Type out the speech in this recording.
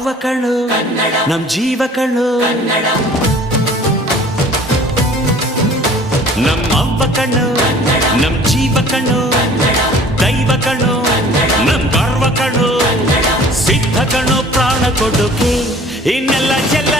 ಅವ್ವ ಕಣ್ಣು ನಮ್ ಜೀವ ಕಣ್ಣು, ನಮ್ ಅವ್ವ ಕಣ್ಣು ನಮ್ ಜೀವ ಕಣ್ಣು, ದೈವ ಕಣ್ಣು ನಮ್ ಗರ್ವ ಕಣ್ಣು, ಸಿದ್ಧ ಕಣ್ಣು ಪ್ರಾಣ ಕೊಡೋಕೆ ಇನ್ನೆಲ್ಲ ಎಲ್ಲ